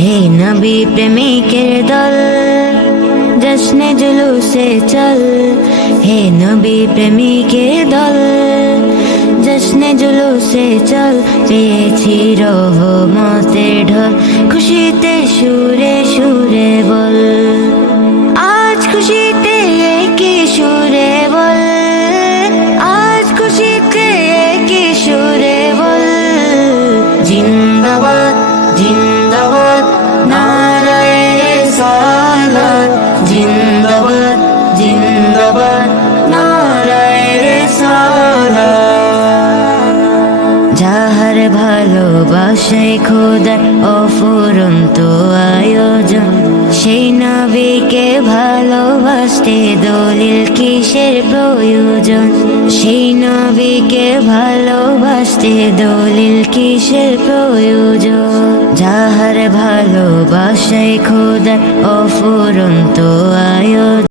হে নবী প্রেমিকের দল, জশ্নে জুলুসে চল। হে নবী প্রেমিকের দল, জশ্নে জুলুসে চল। পেয়েছি রহমতের ঢল, খুশিতে সুরে সুরে বল। আজ খুশিতে কি সুরে বল, আজ খুশিতে কি সুরে বল। জিন্দাবাদ জিন্দাবাদ নারায়ে রিসালাত, জিন্দাবাদ জিন্দাবাদ নারায়ে রিসালাত। যাহার ভালোবাসায় খোদার অফুরন্ত আয়োজন, সেই নবীকে ভালোবাসতে দলিল কিসের প্রয়োজন। সেই নবীকে ভালোবাসতে দলিল কিসের প্রয়োজন। যাহার ভালোবাসায় খোদার অফুরন্ত